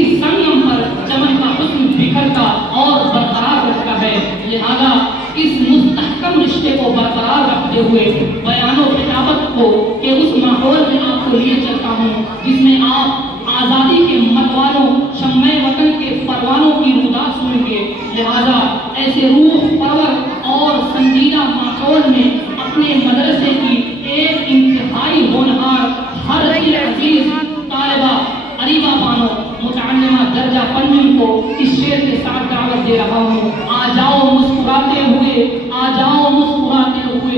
इसी संयम पर चमन का हुस्न बिखरता और बरकरार रखता है। लिहाजा इस मुस्तहकम रिश्ते को बरकरार रखते हुए बयानो किताबत को के उस माहौल में आपको लिए चलता हूँ जिसमें आप आज़ादी के मतवालों, शम्मे वतन के परवानों की रुदा सुनेंगे। लिहाजा ऐसे रूह परवर और संजीदा माहौल में अपने मदरसे की एक इंतहाई होनहार हर अजीज तालिबा अरीबा बानो मुतअल्लिमा दर्जा पंजुम को इस शेर के साथ दावत दे रहा हूँ। आ जाओ मुस्कुराते हुए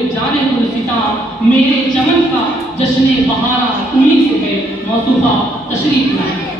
जाने गुलसिता, मेरे चमन का जश्न बहारा उन्हीं से है। मौसूफा तशरीफ लाएं।